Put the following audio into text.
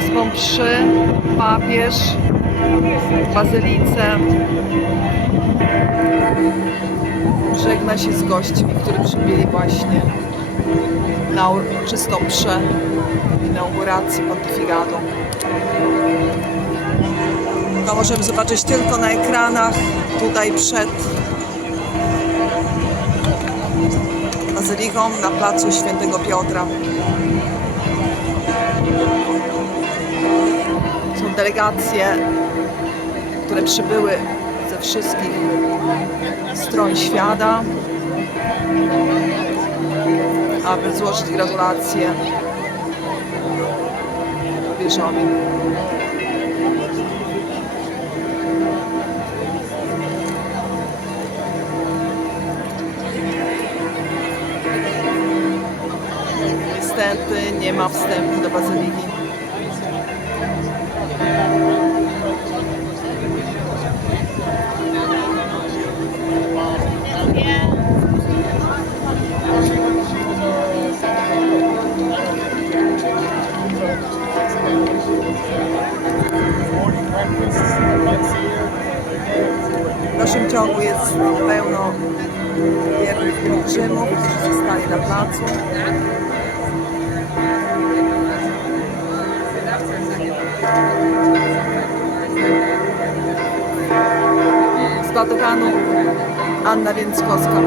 są mszy, papież bazylice. Żegna się z gośćmi, którzy przybyli właśnie na czystą mszę inauguracji pontyfikatu. To możemy zobaczyć tylko na ekranach, tutaj przed bazyliką na placu Świętego Piotra. Delegacje, które przybyły ze wszystkich stron świata, aby złożyć gratulacje papieżowi. Niestety nie ma wstępu do bazyliki. W naszym ciągu jest pełno wiernych pielgrzymów, którzy zostali na placu. Z Watykanu Anna Więckowska.